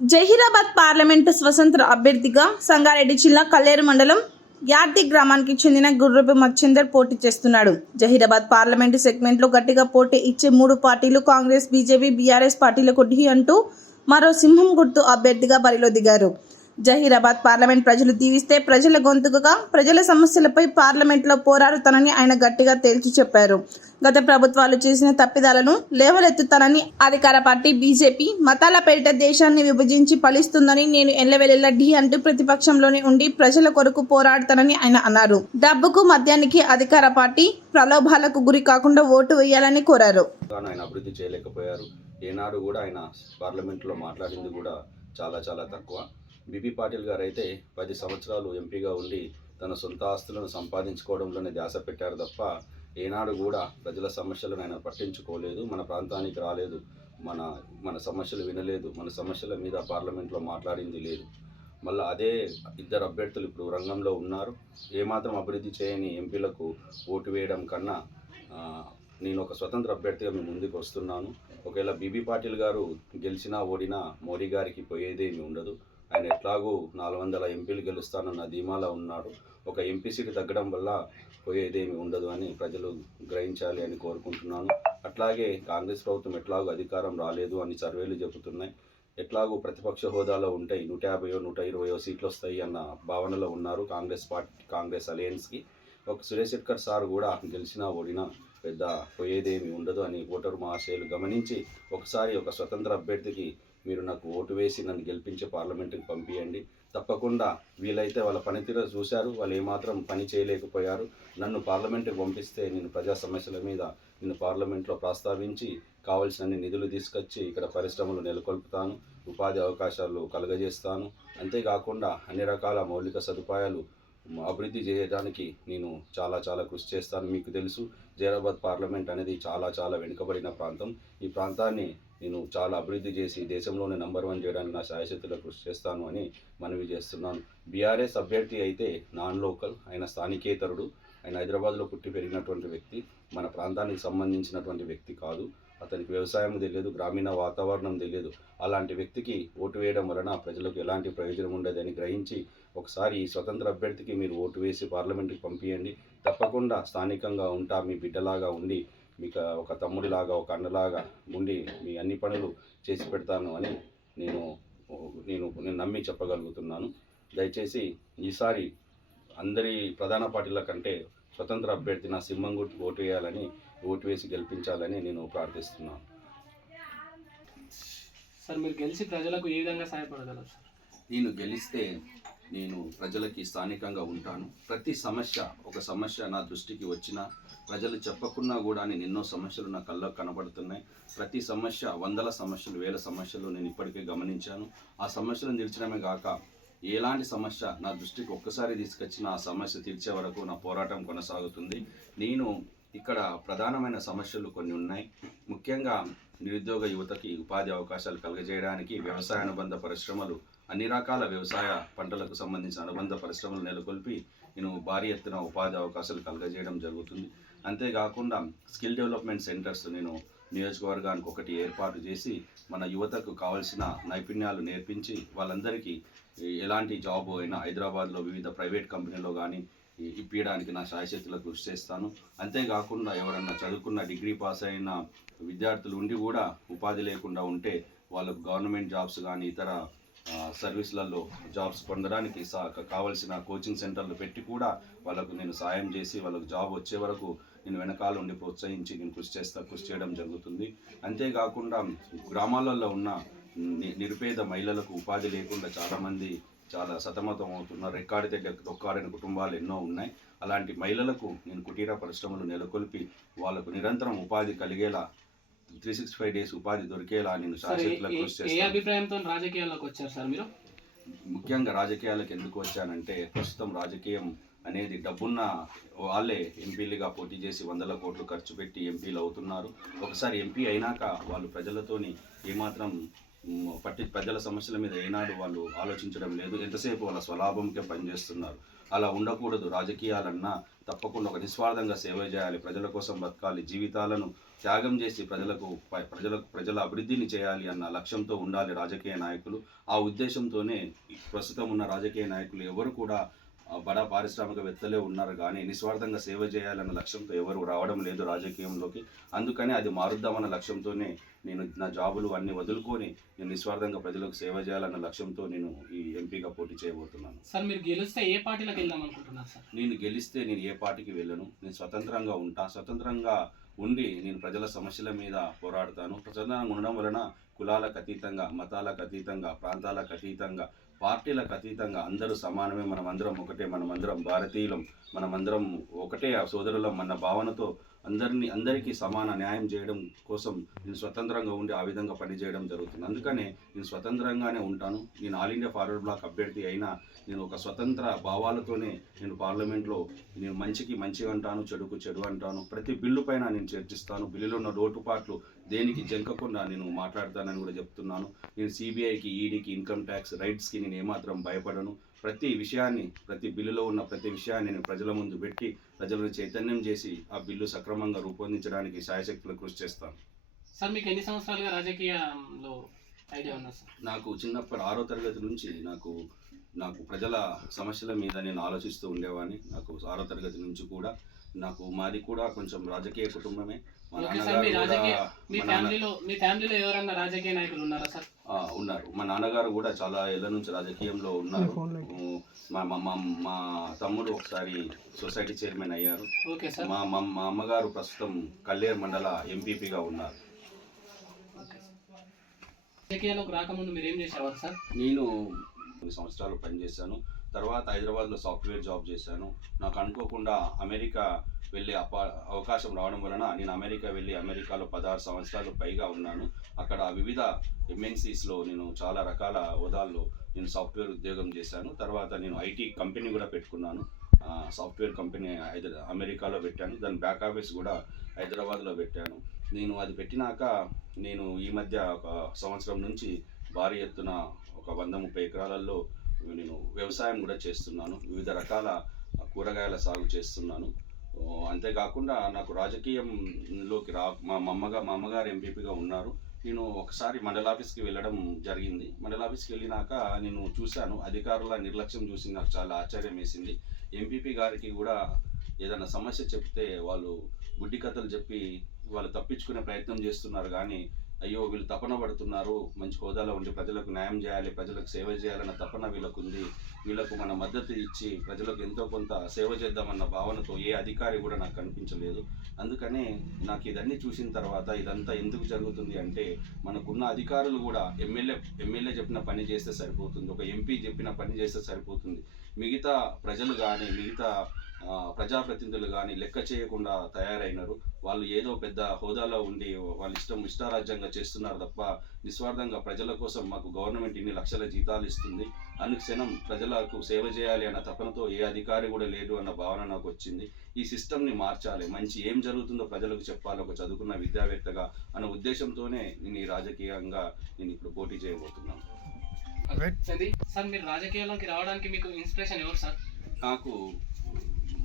Zaheerabad parliament స్వతంత్ర అభ్యర్థిగా సంగారెడ్డి జిల్లా కల్లేరు మండలం యార్ది గ్రామానికి చెందిన గుర్రపు మచ్చిందర్ పోటీ చేస్తున్నాడు. జహీరాబాద్ పార్లమెంటు సెగ్మెంట్లో గట్టిగా పోటీ ఇచ్చే మూడు పార్టీలు కాంగ్రెస్ బీజేపీ బీఆర్ఎస్ పార్టీలకు ఢీ అంటూ మరో సింహం గుర్తు అభ్యర్థిగా బరిలో దిగారు. జహీరాబాద్ పార్లమెంట్ ప్రజలు దీవిస్తే ప్రజల గొంతుకగా ప్రజల సమస్యలపై పార్లమెంట్లో పోరాడుతానని ఆయన గట్టిగా తేల్చి చెప్పారు. గత ప్రభుత్వాలు చేసిన తప్పిదాలను లేవలెత్తుతానని అధికార పార్టీ బీజేపీ మతాల పేరిట దేశాన్ని విభజించి పలిస్తుందని నేను ఎల్లవెల్లెల్ల ఢీ అంటూ ప్రతిపక్షంలోనే ఉండి ప్రజల కొరకు పోరాడుతానని ఆయన అన్నారు. డబ్బుకు మద్యానికి అధికార పార్టీ ప్రలోభాలకు గురి కాకుండా ఓటు వేయాలని కోరారు. ఆయన అభివృద్ధి చేయలేకపోయారు. ఏనాడు కూడా ఆయన పార్లమెంట్లో మాట్లాడింది కూడా చాలా చాలా తక్కువ. బీపీ పాటిల్ గారు అయితే పది సంవత్సరాలు ఎంపీగా ఉండి తన సొంత ఆస్తులను సంపాదించుకోవడంలోనే ధ్యాస పెట్టారు తప్ప ఏనాడు కూడా ప్రజల సమస్యలను ఆయన పట్టించుకోలేదు. మన ప్రాంతానికి రాలేదు. మన మన సమస్యలు వినలేదు. మన సమస్యల మీద పార్లమెంట్లో మాట్లాడింది లేదు. మళ్ళీ అదే ఇద్దరు అభ్యర్థులు ఇప్పుడు రంగంలో ఉన్నారు. ఏమాత్రం అభివృద్ధి చేయని ఎంపీలకు ఓటు వేయడం కన్నా నేను ఒక స్వతంత్ర అభ్యర్థిగా మీ ముందుకు వస్తున్నాను. ఒకవేళ బీబీ పాటిల్ గారు గెలిచినా ఓడినా మోడీ గారికి పోయేదేమీ ఉండదు. ఆయన ఎట్లాగూ నాలుగు వందల ఎంపీలు గెలుస్తానన్న ధీమాలో ఉన్నాడు. ఒక ఎంపీ సీటు తగ్గడం వల్ల పోయేదేమి ఉండదు అని ప్రజలు గ్రహించాలి అని కోరుకుంటున్నాను. అట్లాగే కాంగ్రెస్ ప్రభుత్వం ఎట్లాగో అధికారం రాలేదు అని సర్వేలు చెబుతున్నాయి. ఎట్లాగూ ప్రతిపక్ష హోదాలో ఉంటాయి నూట యాభైయో నూట ఇరవయో సీట్లు వస్తాయి అన్న భావనలో ఉన్నారు కాంగ్రెస్ పార్టీ కాంగ్రెస్ అలయన్స్కి. ఒక సురేష్ శెట్కర్ సార్ కూడా గెలిచినా ఓడినా పెద్ద పోయేదేమి ఉండదు అని ఓటరు మహాశయులు గమనించి ఒకసారి ఒక స్వతంత్ర అభ్యర్థికి మీరు నాకు ఓటు వేసి నన్ను గెలిపించే పార్లమెంటుకి పంపించండి తప్పకుండా వీలైతే వాళ్ళ పనితీరు చూశారు. వాళ్ళు ఏమాత్రం పని చేయలేకపోయారు. నన్ను పార్లమెంటుకి పంపిస్తే నేను ప్రజా సమస్యల మీద నేను పార్లమెంట్లో ప్రస్తావించి కావలసినన్ని నిధులు తీసుకొచ్చి ఇక్కడ పరిశ్రమలు నెలకొల్పుతాను. ఉపాధి అవకాశాలు కలుగజేస్తాను. అంతేకాకుండా అన్ని రకాల మౌలిక సదుపాయాలు అభివృద్ధి చేయడానికి నేను చాలా చాలా కృషి చేస్తాను. మీకు తెలుసు జైరాబాద్ పార్లమెంట్ అనేది చాలా చాలా వెనుకబడిన ప్రాంతం. ఈ ప్రాంతాన్ని నేను చాలా అభివృద్ధి చేసి దేశంలోనే నంబర్ వన్ చేయడానికి నా శాయశక్తిలో కృషి చేస్తాను అని మనవి చేస్తున్నాను. బీఆర్ఎస్ అభ్యర్థి అయితే నాన్ లోకల్ ఆయన స్థానికేతరుడు. ఆయన హైదరాబాద్లో పుట్టి పెరిగినటువంటి వ్యక్తి మన ప్రాంతానికి సంబంధించినటువంటి వ్యక్తి కాదు. అతనికి వ్యవసాయం తెలియదు గ్రామీణ వాతావరణం తెలియదు. అలాంటి వ్యక్తికి ఓటు వేయడం వలన ప్రజలకు ఎలాంటి ప్రయోజనం ఉండదని గ్రహించి ఒకసారి ఈ స్వతంత్ర అభ్యర్థికి మీరు ఓటు వేసి పార్లమెంట్కి పంపించండి తప్పకుండా స్థానికంగా ఉంటా మీ బిడ్డలాగా ఉండి మీకు ఒక తమ్ముడిలాగా ఒక అన్నలాగా ఉండి మీ అన్ని పనులు చేసి పెడతాను అని నేను నేను నేను నమ్మి చెప్పగలుగుతున్నాను. దయచేసి ఈసారి అందరి ప్రధాన పార్టీల కంటే స్వతంత్ర అభ్యర్థి నా సింహం గుర్తు ఓటు వేయాలని ఓటు వేసి గెలిపించాలని నేను ప్రార్థిస్తున్నాను. సార్ మీరు గెలిచి ప్రజలకు ఏ విధంగా సహాయపడగలరు సార్? నేను గెలిస్తే నేను ప్రజలకి స్థానికంగా ఉంటాను. ప్రతి సమస్య ఒక సమస్య నా దృష్టికి వచ్చినా ప్రజలు చెప్పకున్నా కూడా నేను ఎన్నో సమస్యలు నా కళ్ళకు కనబడుతున్నాయి. ప్రతి సమస్య వందల సమస్యలు వేల సమస్యలు నేను ఇప్పటికే గమనించాను. ఆ సమస్యలు తీర్చడమే కాక ఎలాంటి సమస్య నా దృష్టికి ఒక్కసారి తీసుకొచ్చిన ఆ సమస్య తీర్చే వరకు నా పోరాటం కొనసాగుతుంది. నేను ఇక్కడ ప్రధానమైన సమస్యలు కొన్ని ఉన్నాయి. ముఖ్యంగా నిరుద్యోగ యువతకి ఉపాధి అవకాశాలు కలుగజేయడానికి వ్యవసాయ అనుబంధ పరిశ్రమలు అన్ని రకాల వ్యవసాయ పంటలకు సంబంధించిన అనుబంధ పరిశ్రమలు నెలకొల్పి నేను భారీ ఎత్తున ఉపాధి అవకాశాలు కలుగజేయడం జరుగుతుంది. అంతేకాకుండా స్కిల్ డెవలప్మెంట్ సెంటర్స్ నేను నియోజకవర్గానికి ఒకటి ఏర్పాటు చేసి మన యువతకు కావాల్సిన నైపుణ్యాలు నేర్పించి వాళ్ళందరికీ ఎలాంటి జాబ్ అయినా హైదరాబాద్లో వివిధ ప్రైవేట్ కంపెనీలో కానీ ఇప్పించడానికి నా శాయశక్తులకు కృషి చేస్తాను. అంతేకాకుండా ఎవరన్నా చదువుకున్న డిగ్రీ పాస్ అయిన విద్యార్థులు ఉండి కూడా ఉపాధి లేకుండా ఉంటే వాళ్ళకు గవర్నమెంట్ జాబ్స్ కానీ ఇతర సర్వీసులలో జాబ్స్ పొందడానికి సా కావలసిన కోచింగ్ సెంటర్లు పెట్టి కూడా వాళ్ళకు నేను సాయం చేసి వాళ్ళకు జాబ్ వచ్చే వరకు నేను వెనకాల ఉండి ప్రోత్సహించి నేను కృషి చేస్తా కృషి చేయడం జరుగుతుంది. అంతేకాకుండా గ్రామాలలో ఉన్న నిరుపేద మహిళలకు ఉపాధి లేకుండా చాలామంది చాలా సతమతం అవుతున్నారు. రెక్కాడితే డెక్- కుటుంబాలు ఎన్నో ఉన్నాయి. అలాంటి మహిళలకు నేను కుటీర పరిశ్రమలు నెలకొల్పి వాళ్ళకు నిరంతరం ఉపాధి కలిగేలా త్రీ సిక్స్టీ ఫైవ్ డేస్ ఉపాధి దొరికేలా నేను కృషి ఏ చేస్తాను అభిప్రాయంతో రాజకీయాల్లోకి వచ్చారు సార్ మీరు? ముఖ్యంగా రాజకీయాలకు ఎందుకు వచ్చానంటే ప్రస్తుతం రాజకీయం అనేది డబ్బున్న వాళ్ళే ఎంపీలుగా పోటీ చేసి వందల కోట్లు ఖర్చు పెట్టి ఎంపీలు అవుతున్నారు. ఒకసారి ఎంపీ అయినాక వాళ్ళు ప్రజలతోని ఏమాత్రం మ్, పట్టి ప్రజల సమస్యల మీద ఏనాడు వాళ్ళు ఆలోచించడం లేదు. ఎంతసేపు వాళ్ళ స్వలాభంకే పనిచేస్తున్నారు. అలా ఉండకూడదు. రాజకీయాలన్నా తప్పకుండా ఒక నిస్వార్థంగా సేవ చేయాలి. ప్రజల కోసం బతకాలి. జీవితాలను త్యాగం చేసి ప్రజలకు ప్రజలకు ప్రజల అభివృద్ధిని చేయాలి అన్న లక్ష్యంతో ఉండాలి రాజకీయ నాయకులు. ఆ ఉద్దేశంతోనే ప్రస్తుతం ఉన్న రాజకీయ నాయకులు ఎవరు కూడా బడా పారిశ్రామికవేత్తలే ఉన్నారు కానీ నిస్వార్థంగా సేవ చేయాలన్న లక్ష్యంతో ఎవరు రావడం లేదు రాజకీయంలోకి. అందుకనే అది మారుద్దామన్న లక్ష్యంతోనే నేను నా జాబులు అన్నీ వదులుకొని నేను నిస్వార్థంగా ప్రజలకు సేవ చేయాలన్న లక్ష్యంతో నేను ఈ ఎంపీగా పోటీ చేయబోతున్నాను. సార్ మీరు గెలిస్తే ఏ పార్టీలోకి వెళ్దాం అనుకుంటున్నారు సార్? నేను గెలిస్తే నేను ఏ పార్టీకి వెళ్ళను. నేను స్వతంత్రంగా ఉంటా స్వతంత్రంగా ఉండి నేను ప్రజల సమస్యల మీద పోరాడతాను. స్వతంత్రంగా ఉండడం వలన కులాలకు అతీతంగా మతాలకు అతీతంగా ప్రాంతాలకు అతీతంగా పార్టీలకు అతీతంగా అందరూ సమానమే. మనమందరం ఒకటే మనమందరం భారతీయులం మనమందరం ఒకటే ఆ సోదరులం అన్న భావనతో అందరినీ అందరికీ సమాన న్యాయం చేయడం కోసం నేను స్వతంత్రంగా ఉండి ఆ విధంగా పనిచేయడం జరుగుతుంది. అందుకనే నేను స్వతంత్రంగానే ఉంటాను. నేను ఆల్ ఇండియా ఫార్వర్డ్ బ్లాక్ అభ్యర్థి అయినా నేను ఒక స్వతంత్ర భావాలతోనే నేను పార్లమెంట్లో నేను మంచికి మంచి అంటాను చెడుకు చెడు అంటాను. ప్రతి బిల్లు పైన నేను చర్చిస్తాను. బిల్లులో ఉన్న లోటుపాట్లు దేనికి జంకకుండా నేను మాట్లాడతానని కూడా చెప్తున్నాను. నేను సిబిఐకి ఈడీకి ఇన్కమ్ ట్యాక్స్ రైట్స్కి నేను ఏమాత్రం భయపడను. ప్రతి విషయాన్ని ప్రతి బిల్లులో ఉన్న ప్రతి విషయాన్ని నేను ప్రజల ముందు పెట్టి ప్రజలను చైతన్యం చేసి ఆ బిల్లు సక్రమంగా రూపొందించడానికి శాయశక్తులు కృషి చేస్తాను. సార్ మీకు ఎన్ని సంవత్సరాలుగా రాజకీయంలో ఐడియా ఉన్నా సార్? నాకు చిన్నప్పటి ఆరో తరగతి నుంచి నాకు నాకు ప్రజల సమస్యల మీద నేను ఆలోచిస్తూ ఉండేవాడిని. నాకు ఆరో తరగతి నుంచి కూడా నాకు మాది కూడా కొంచెం రాజకీయ కుటుంబమే. ఓకే సార్ మీ రాజకీయ మీ ఫ్యామిలీలో మీ ఫ్యామిలీలో ఎవరన్నా రాజకీయ నాయకులు ఉన్నారా సార్? ఆ, ఉన్నారు. మా నాన్నగారు కూడా చాలా ఏళ్ళ నుంచి రాజకీయంలో ఉన్నారు. మా మా మా మా తమ్ముడు ఒకసారి సొసైటీ చైర్మన్ అయ్యారు. Okay sir. మా మా మా అమ్మగారు ప్రస్తుతం కల్లేరు మండల ఎంపీపీగా ఉన్నారు. Okay sir. రాజకీయాల్లోకి రాకముందు మీరు ఏం చేసేవారు సార్? నేను కొన్ని సంవత్సరాలు పనిచేశాను. తర్వాత హైదరాబాద్లో సాఫ్ట్వేర్ జాబ్ చేశాను. నాకు అనుకోకుండా అమెరికా వెళ్ళే అప అవకాశం రావడం వలన నేను అమెరికా వెళ్ళి అమెరికాలో పదహారు సంవత్సరాలు పైగా ఉన్నాను. అక్కడ వివిధ ఎంఎన్సీస్లో నేను చాలా రకాల హోదాల్లో నేను సాఫ్ట్వేర్ ఉద్యోగం చేశాను. తర్వాత నేను ఐటీ కంపెనీ కూడా పెట్టుకున్నాను. సాఫ్ట్వేర్ కంపెనీ హైదరా అమెరికాలో పెట్టాను. దాని బ్యాక్ ఆఫీస్ కూడా హైదరాబాద్లో పెట్టాను. నేను అది పెట్టినాక నేను ఈ మధ్య ఒక సంవత్సరం నుంచి భారీ ఎత్తున ఒక వంద ముప్పై ఎకరాలలో నేను వ్యవసాయం కూడా చేస్తున్నాను. వివిధ రకాల కూరగాయల సాగు చేస్తున్నాను. అంతేకాకుండా నాకు రాజకీయంలోకి రా మా మా అమ్మగా మా అమ్మగారు ఎంపీపీగా ఉన్నారు. నేను ఒకసారి మండల ఆఫీస్కి వెళ్ళడం జరిగింది. మండల ఆఫీస్కి వెళ్ళినాక నేను చూశాను. అధికారుల నిర్లక్ష్యం చూసి నాకు చాలా ఆశ్చర్యం వేసింది. ఎంపీపీ గారికి కూడా ఏదైనా సమస్య చెప్తే వాళ్ళు గుడ్డి కథలు చెప్పి వాళ్ళు తప్పించుకునే ప్రయత్నం చేస్తున్నారు. కానీ అయ్యో వీళ్ళు తపన పడుతున్నారు. మంచి హోదాలో ఉండి ప్రజలకు న్యాయం చేయాలి ప్రజలకు సేవ చేయాలన్న తపన వీళ్ళకు ఉంది వీళ్ళకు మన మద్దతు ఇచ్చి ప్రజలకు ఎంతో కొంత సేవ చేద్దామన్న భావనతో ఏ అధికారి కూడా నాకు కనిపించలేదు. అందుకనే నాకు ఇదన్నీ చూసిన తర్వాత ఇదంతా ఎందుకు జరుగుతుంది అంటే మనకున్న అధికారులు కూడా ఎమ్మెల్యే ఎమ్మెల్యే చెప్పిన పని చేస్తే సరిపోతుంది. ఒక ఎంపీ చెప్పిన పని చేస్తే సరిపోతుంది. మిగతా ప్రజలు కానీ మిగతా ప్రజాప్రతినిధులు కానీ లెక్క చేయకుండా తయారైనారు. వాళ్ళు ఏదో పెద్ద హోదాలో ఉండి వాళ్ళ ఇష్టం ఇష్టారాజ్యంగా చేస్తున్నారు తప్ప నిస్వార్థంగా ప్రజల కోసం మాకు గవర్నమెంట్ ఇన్ని లక్షల జీతాలు ఇస్తుంది. అనుక్షణం ప్రజలకు సేవ చేయాలి అన్న తపనతో ఏ అధికారి కూడా లేడు అన్న భావన నాకు వచ్చింది. ఈ సిస్టమ్ని మార్చాలి. మంచి ఏం జరుగుతుందో ప్రజలకు చెప్పాలి. ఒక చదువుకున్న విద్యావేత్తగా అన్న ఉద్దేశంతోనే నేను ఈ రాజకీయంగా నేను ఇప్పుడు పోటీ చేయబోతున్నాను. సార్ మీరు రాజకీయాల్లోకి రావడానికి మీకు ఇన్స్పిరేషన్ ఎవరు సార్? నాకు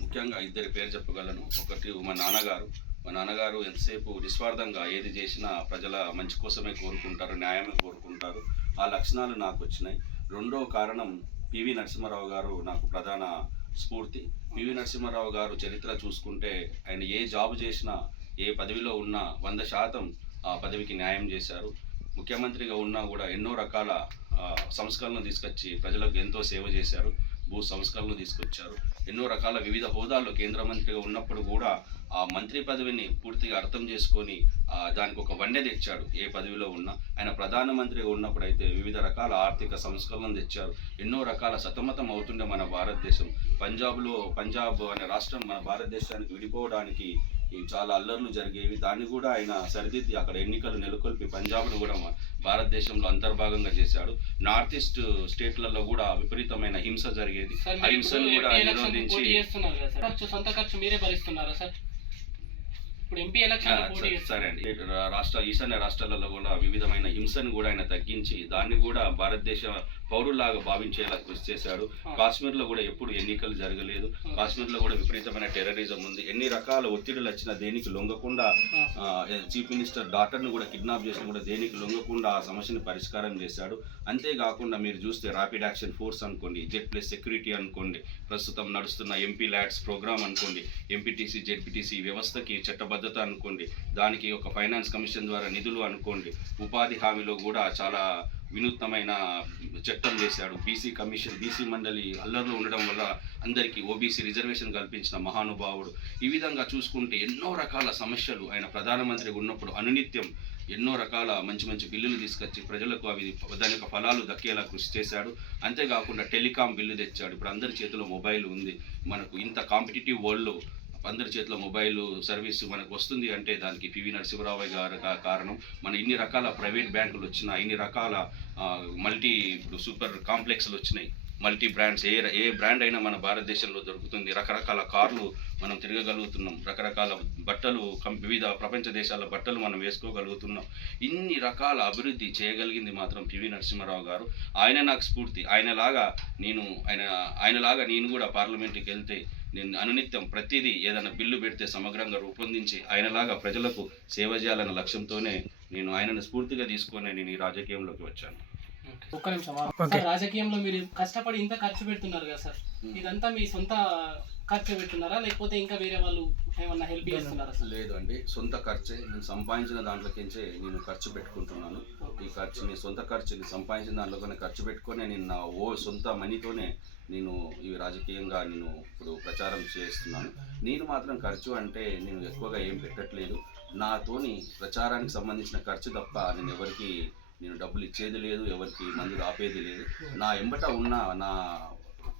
ముఖ్యంగా ఇద్దరి పేరు చెప్పగలను. ఒకటి మా నాన్నగారు. మా నాన్నగారు ఎంతసేపు నిస్వార్థంగా ఏది చేసినా ప్రజల మంచి కోసమే కోరుకుంటారు న్యాయమే కోరుకుంటారు. ఆ లక్షణాలు నాకు వచ్చినాయి. రెండో కారణం పివి నరసింహారావు గారు నాకు ప్రధాన స్ఫూర్తి. పివి నరసింహారావు గారు చరిత్ర చూసుకుంటే ఆయన ఏ జాబ్ చేసినా ఏ పదవిలో ఉన్నా వంద శాతం ఆ పదవికి న్యాయం చేశారు. ముఖ్యమంత్రిగా ఉన్నా కూడా ఎన్నో రకాల సంస్కరణలు తీసుకొచ్చి ప్రజలకు ఎంతో సేవ చేశారు. భూ సంస్కరణలు తీసుకొచ్చారు. ఎన్నో రకాల వివిధ హోదాల్లో కేంద్ర మంత్రిగా ఉన్నప్పుడు కూడా ఆ మంత్రి పదవిని పూర్తిగా అర్థం చేసుకొని దానికి ఒక వన్నె తెచ్చాడు. ఏ పదవిలో ఉన్నా. ఆయన ప్రధానమంత్రిగా ఉన్నప్పుడు అయితే వివిధ రకాల ఆర్థిక సంస్కరణలు తెచ్చారు. ఎన్నో రకాల సతమతం అవుతుండే మన భారతదేశం. పంజాబ్లో పంజాబ్ అనే రాష్ట్రం మన భారతదేశానికి విడిపోవడానికి చాలా అల్లర్లు జరిగేవి. దాన్ని కూడా ఆయన సరిదిద్ది అక్కడ ఎన్నికలు నెలకొల్పి పంజాబ్ను కూడా భారతదేశంలో అంతర్భాగంగా చేశాడు. నార్త్ ఈస్ట్ స్టేట్లలో కూడా విపరీతమైన హింస జరిగేది. హింసను కూడా నిరోధించి సొంత ఖర్చు మీరే భరిస్తున్నారా సార్? సరే- అండి. రాష్ట్ర ఈశాన్య రాష్ట్రాలలో కూడా వివిధమైన హింసను కూడా ఆయన తగ్గించి దాన్ని కూడా భారతదేశ పౌరుల్లాగా భావించేలా కృషి చేశాడు. కాశ్మీర్లో కూడా ఎప్పుడు ఎన్నికలు జరగలేదు. కాశ్మీర్లో కూడా విపరీతమైన టెర్రరిజం ఉంది. ఎన్ని రకాల ఒత్తిడులు వచ్చినా దేనికి లొంగకుండా చీఫ్ మినిస్టర్ డాక్టర్ను కూడా కిడ్నాప్ చేసిన కూడా దేనికి లొంగకుండా ఆ సమస్యను పరిష్కారం చేశాడు. అంతేకాకుండా మీరు చూస్తే ర్యాపిడ్ యాక్షన్ ఫోర్స్ అనుకోండి జెడ్ ప్లస్ సెక్యూరిటీ అనుకోండి ప్రస్తుతం నడుస్తున్న ఎంపీ ల్యాడ్స్ ప్రోగ్రామ్ అనుకోండి ఎంపీటీసీ జెడ్పీటీసీ వ్యవస్థకి చట్టబద్ధత అనుకోండి దానికి ఒక ఫైనాన్స్ కమిషన్ ద్వారా నిధులు అనుకోండి ఉపాధి హామీలో కూడా చాలా వినూత్నమైన చట్టం చేశాడు. బీసీ కమిషన్ బీసీ మండలి అల్లర్లో ఉండడం వల్ల అందరికీ ఓబీసీ రిజర్వేషన్ కల్పించిన మహానుభావుడు. ఈ విధంగా చూసుకుంటే ఎన్నో రకాల సమస్యలు ఆయన ప్రధానమంత్రి ఉన్నప్పుడు అనునిత్యం ఎన్నో రకాల మంచి మంచి బిల్లులు తీసుకొచ్చి ప్రజలకు అవి దాని యొక్క ఫలాలు దక్కేలా కృషి చేశాడు. అంతేకాకుండా టెలికాం బిల్లు తెచ్చాడు. ఇప్పుడు అందరి చేతిలో మొబైల్ ఉంది. మనకు ఇంత కాంపిటేటివ్ వరల్డ్లో అందరి చేతిలో మొబైల్ సర్వీస్ మనకు వస్తుంది అంటే దానికి పివి నరసింహరావు గారు కారణం. మన ఇన్ని రకాల ప్రైవేట్ బ్యాంకులు వచ్చినా ఇన్ని రకాల మల్టీ ఇప్పుడు సూపర్ కాంప్లెక్స్లు వచ్చినాయి. మల్టీ బ్రాండ్స్ ఏ ఏ బ్రాండ్ అయినా మన భారతదేశంలో దొరుకుతుంది. రకరకాల కార్లు మనం తిరగగలుగుతున్నాం. రకరకాల బట్టలు కం- వివిధ ప్రపంచ దేశాల బట్టలు మనం వేసుకోగలుగుతున్నాం. ఇన్ని రకాల అభివృద్ధి చేయగలిగింది మాత్రం పివి నరసింహారావు గారు. ఆయన నాకు స్ఫూర్తి. ఆయనలాగా నేను ఆయన ఆయనలాగా నేను కూడా పార్లమెంట్కి వెళ్తే నేను అనునిత్యం ప్రతిదీ ఏదైనా బిల్లు పెడితే సమగ్రంగా రూపొందించి ఆయనలాగా ప్రజలకు సేవ చేయాలన్న లక్ష్యంతోనే నేను ఆయనను స్ఫూర్తిగా తీసుకొని నేను ఈ రాజకీయంలోకి వచ్చాను. ఓకే. ఒక్క నిమిషం రాజకీయంలో మీరు కష్టపడి ఇంత ఖర్చు పెడుతున్నారు కదా సార్. ఇదంతా మీ సొంత ఖర్చు పెడుతున్నారా? లేకపోతే ఇంకా వేరే వాళ్ళు ఏమన్నా హెల్ప్ చేస్తున్నారా? లేదు అండి సొంత ఖర్చే. నేను సంపాదించిన దాంట్లోకించే నేను ఖర్చు పెట్టుకుంటున్నాను. ఈ ఖర్చు నీ సొంత ఖర్చు నేను సంపాదించిన దాంట్లోనే ఖర్చు పెట్టుకొని నేను నా ఓ సొంత మనీతోనే నేను ఈ రాజకీయంగా నేను ఇప్పుడు ప్రచారం చేస్తున్నాను. నేను మాత్రం ఖర్చు అంటే నేను ఎక్కువగా ఏం పెట్టట్లేదు. నాతోని ప్రచారానికి సంబంధించిన ఖర్చు తప్ప నేను ఎవరికి నేను డబ్బులు ఇచ్చేది లేదు ఎవరికి మందులు ఆపేది లేదు. నా ఎంబట ఉన్న నా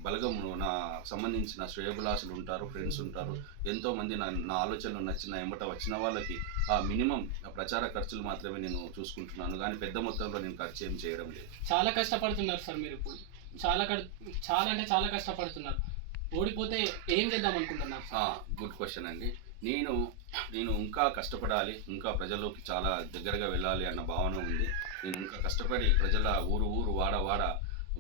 బలగం నా సంబంధించిన శ్రేయభిలాసులు ఉంటారు ఫ్రెండ్స్ ఉంటారు. ఎంతో మంది నా నా ఆలోచనలు నచ్చిన ఎంబట వచ్చిన వాళ్ళకి ఆ మినిమం ప్రచార ఖర్చులు మాత్రమే నేను చూసుకుంటున్నాను. కానీ పెద్ద మొత్తంలో నేను ఖర్చు ఏం చేయడం లేదు. చాలా కష్టపడుతున్నారు సార్ మీరు ఇప్పుడు. చాలా చాలా అంటే చాలా కష్టపడుతున్నారు. ఓడిపోతే ఏం చేద్దాం అనుకుంటున్నారు? గుడ్ క్వశ్చన్ అండి. నేను నేను ఇంకా కష్టపడాలి ఇంకా ప్రజల్లోకి చాలా దగ్గరగా వెళ్ళాలి అన్న భావన ఉంది. నేను ఇంకా కష్టపడి ప్రజల ఊరు ఊరు వాడ వాడ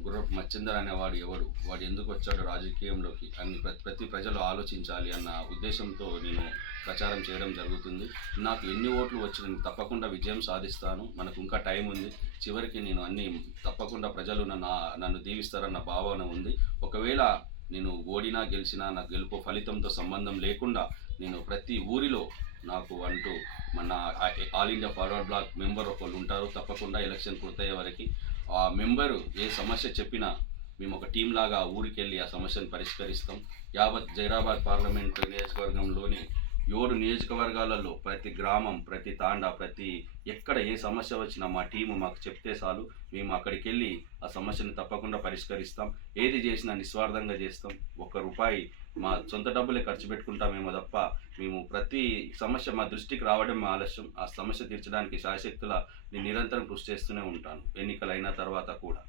గుర్రపు మచ్చిందర్ అనేవాడు ఎవడు వాడు ఎందుకు వచ్చాడు రాజకీయంలోకి? అని ప్రతి ప్రతి ప్రజలు ఆలోచించాలి అన్న ఉద్దేశంతో నేను ప్రచారం చేయడం జరుగుతుంది. నాకు ఎన్ని ఓట్లు వచ్చి నేను తప్పకుండా విజయం సాధిస్తాను. మనకు ఇంకా టైం ఉంది. చివరికి నేను అన్ని తప్పకుండా ప్రజలు నన్ను నన్ను దీవిస్తారన్న భావన ఉంది. ఒకవేళ నేను ఓడినా గెలిచినా నాకు గెలుపు ఫలితంతో సంబంధం లేకుండా నేను ప్రతి ఊరిలో నాకు అంటూ మన All India Forward Bloc member ఒకళ్ళు ఉంటారు. తప్పకుండా ఎలక్షన్ పూర్తయ్యే వరకు ఆ మెంబరు ఏ సమస్య చెప్పినా మేము ఒక టీం లాగా ఆ ఊరికి వెళ్ళి ఆ సమస్యను పరిష్కరిస్తాం. యావత్ జైరాబాద్ పార్లమెంట్ నియోజకవర్గంలోని ఏడు నియోజకవర్గాలలో ప్రతి గ్రామం ప్రతి తాండా ప్రతి ఎక్కడ ఏ సమస్య వచ్చినా మా టీము మాకు చెప్తే చాలు. మేము అక్కడికి వెళ్ళి ఆ సమస్యను తప్పకుండా పరిష్కరిస్తాం. ఏది చేసినా నిస్వార్థంగా చేస్తాం. ఒక్క రూపాయి మా సొంత డబ్బులే ఖర్చు పెట్టుకుంటామేమో తప్ప మేము ప్రతి సమస్య మా దృష్టికి రావడం మా ఆలస్యం. ఆ సమస్య తీర్చడానికి శాశక్తుల నేను నిరంతరం కృషి చేస్తూనే ఉంటాను. ఎన్నికలైన తర్వాత కూడా.